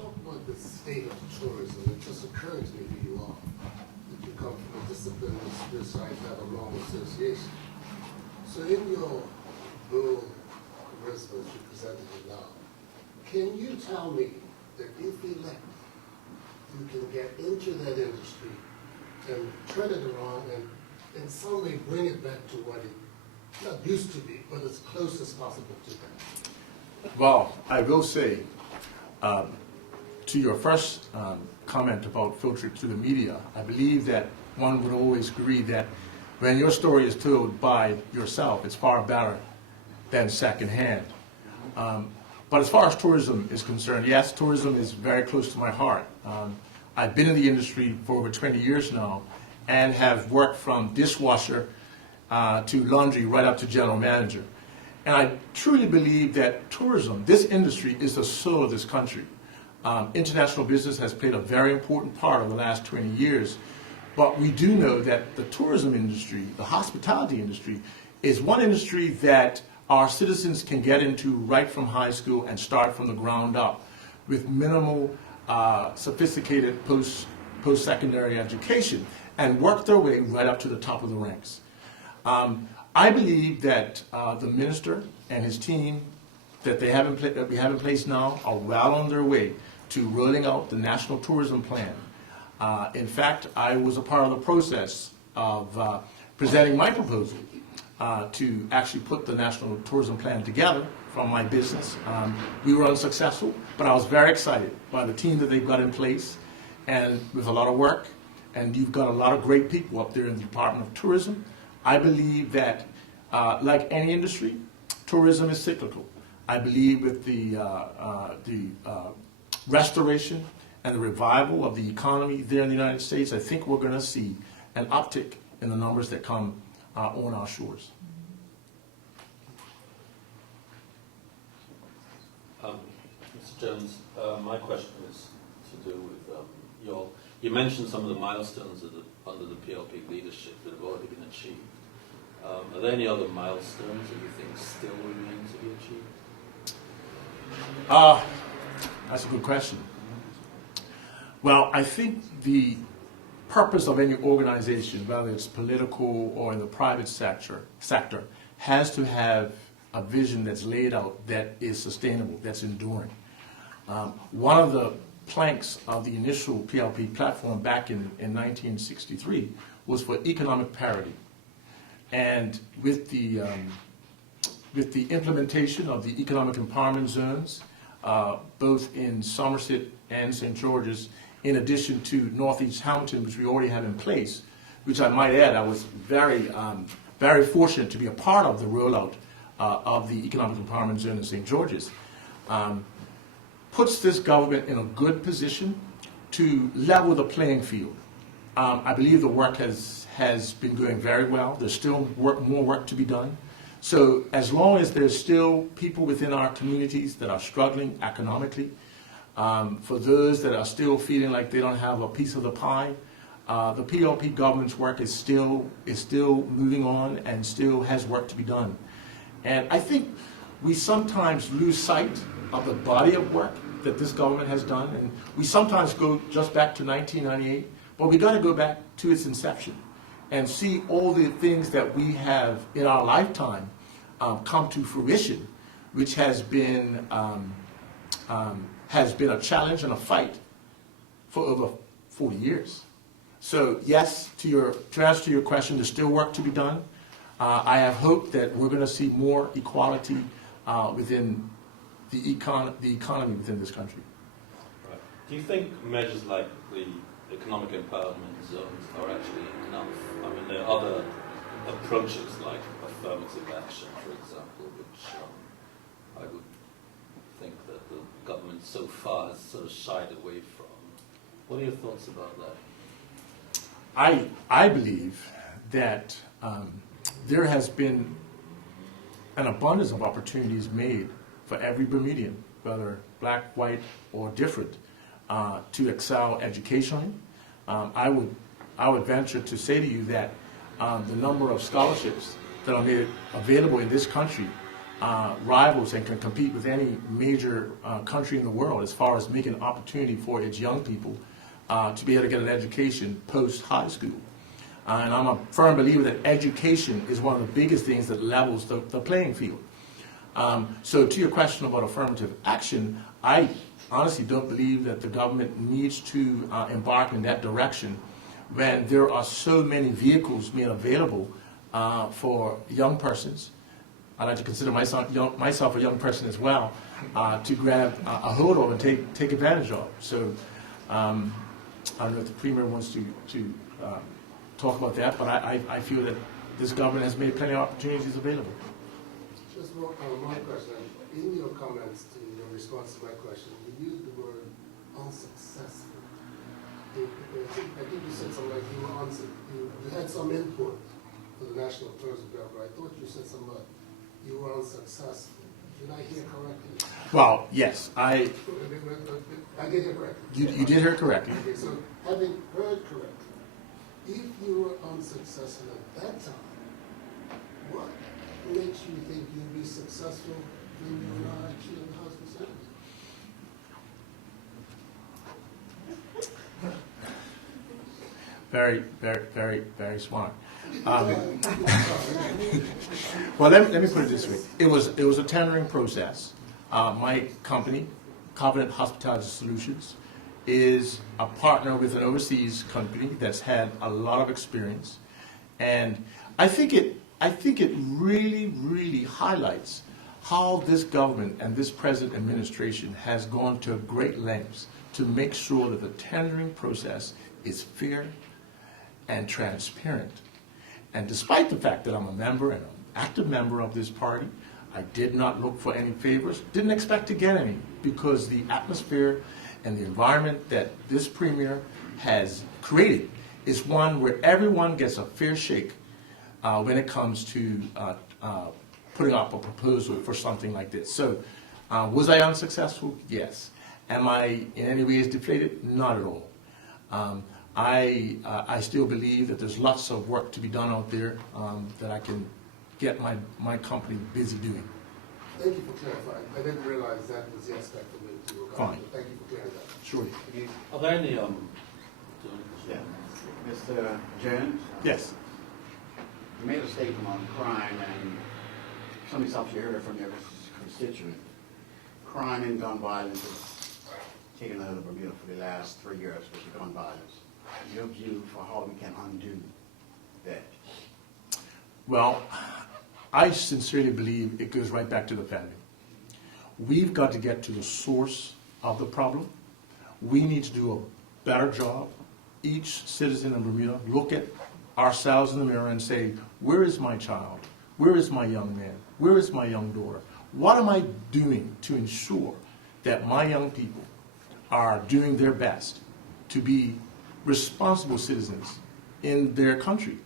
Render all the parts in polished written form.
talk about the state of tourism. It just occurred to me who you are. That you come from a discipline this I have a long association. So in your bull charisma as you presented it now, can you tell me that if elected, you can get into that industry and turn it around and in some way bring it back to what it not used to be, but as close as possible to that? Well, I will say, to your first comment about filtering through the media, I believe that one would always agree that when your story is told by yourself, it's far better than secondhand. But as far as tourism is concerned, yes, tourism is very close to my heart. I've been in the industry for over 20 years now and have worked from dishwasher to laundry right up to general manager. And I truly believe that tourism, this industry, is the soul of this country. International business has played a very important part over the last 20 years, but we do know that the tourism industry, the hospitality industry, is one industry that our citizens can get into right from high school and start from the ground up with minimal sophisticated post-secondary education and work their way right up to the top of the ranks. I believe that the minister and his team that we have in place now are well on their way to rolling out the National Tourism Plan. In fact, I was a part of the process of presenting my proposal to actually put the National Tourism Plan together from my business. We were unsuccessful, but I was very excited by the team that they've got in place, and with a lot of work, and you've got a lot of great people up there in the Department of Tourism. I believe that, like any industry, tourism is cyclical. I believe with the restoration and the revival of the economy there in the United States, I think we're going to see an uptick in the numbers that come on our shores. Mr. Jones, my question is to do with you mentioned some of the milestones under the PLP leadership that have already been achieved. Are there any other milestones that you think still remain to be achieved? That's a good question. Well, I think the purpose of any organization, whether it's political or in the private sector, has to have a vision that's laid out that is sustainable, that's enduring. One of the planks of the initial PLP platform back in 1963 was for economic parity. And with the implementation of the economic empowerment zones, both in Somerset and St. George's, in addition to Northeast Hamilton, which we already have in place, which I might add, I was very fortunate to be a part of the rollout of the economic empowerment zone in St. George's, puts this government in a good position to level the playing field. I believe the work has been going very well. There's still more work to be done. So as long as there's still people within our communities that are struggling economically, for those that are still feeling like they don't have a piece of the pie, the PLP government's work is still moving on and still has work to be done. And I think we sometimes lose sight of the body of work that this government has done, and we sometimes go just back to 1998, but we got to go back to its inception and see all the things that we have in our lifetime come to fruition, which has been a challenge and a fight for over 40 years. So yes, to answer your question, there's still work to be done. I have hope that we're going to see more equality within the economy within this country. Right. Do you think measures like the economic empowerment zones are actually enough? I mean, there are other approaches like affirmative action, for example, which I would think that the government so far has sort of shied away from. What are your thoughts about that? I believe that there has been an abundance of opportunities made for every Bermudian, whether black, white, or different, to excel educationally. I would venture to say to you that the number of scholarships that are made available in this country rivals and can compete with any major country in the world as far as making an opportunity for its young people to be able to get an education post-high school. And I'm a firm believer that education is one of the biggest things that levels the playing field. So to your question about affirmative action, I honestly don't believe that the government needs to embark in that direction when there are so many vehicles being available for young persons. I like to consider myself a young person as well, to grab a hold of and take advantage of. So I don't know if the Premier wants to talk about that, but I feel that this government has made plenty of opportunities available. Just one question. In your comments to your response to my question, you used the word unsuccessful. I think you said something like you had some input for the National Tourism Bureau, but I thought you said something like you were unsuccessful. Did I hear correctly? Well, yes, I did hear correctly. You did hear correctly. Okay, so having heard correctly, if you were unsuccessful at that time, what makes you think you'll be successful when you're not actually in the House of Senate? Very, very, very, very smart. Well, let me put it this way. It was a tendering process. My company, Covenant Hospitality Solutions, is a partner with an overseas company that's had a lot of experience, and I think it really, really highlights how this government and this present administration has gone to great lengths to make sure that the tendering process is fair and transparent. And despite the fact that I'm a member and an active member of this party, I did not look for any favors, didn't expect to get any, because the atmosphere and the environment that this Premier has created is one where everyone gets a fair shake when it comes to putting up a proposal for something like this. So, was I unsuccessful? Yes. Am I in any ways deflated? Not at all. I still believe that there's lots of work to be done out there that I can get my company busy doing. Thank you for clarifying. I didn't realize that was the aspect of it too. Fine. Thank you for clearing that. Sure. Are there any Yeah. Mr. Jones? Yes. You made a statement on crime, and some of the stuff you heard from your constituent. Crime and gun violence has taken a hold of Bermuda for the last 3 years with the gun violence. Your view for how we can undo that? Well, I sincerely believe it goes right back to the family. We've got to get to the source of the problem. We need to do a better job. Each citizen in Bermuda look at ourselves in the mirror and say, where is my child? Where is my young man? Where is my young daughter? What am I doing to ensure that my young people are doing their best to be responsible citizens in their country,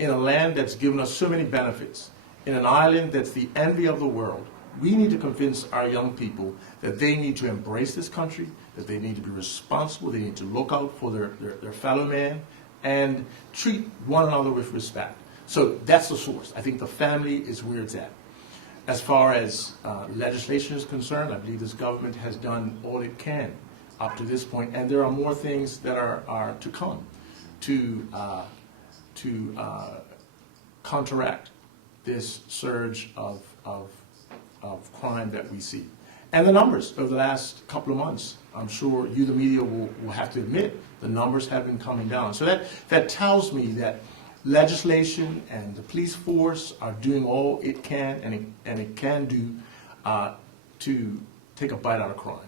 in a land that's given us so many benefits, in an island that's the envy of the world? We need to convince our young people that they need to embrace this country, that they need to be responsible, they need to look out for their fellow man, and treat one another with respect. So that's the source. I think the family is where it's at. As far as legislation is concerned, I believe this government has done all it can up to this point, and there are more things that are to come to counteract this surge of crime that we see. And the numbers over the last couple of months, I'm sure you, the media, will have to admit, the numbers have been coming down. So that tells me that legislation and the police force are doing all it can and it can do to take a bite out of crime.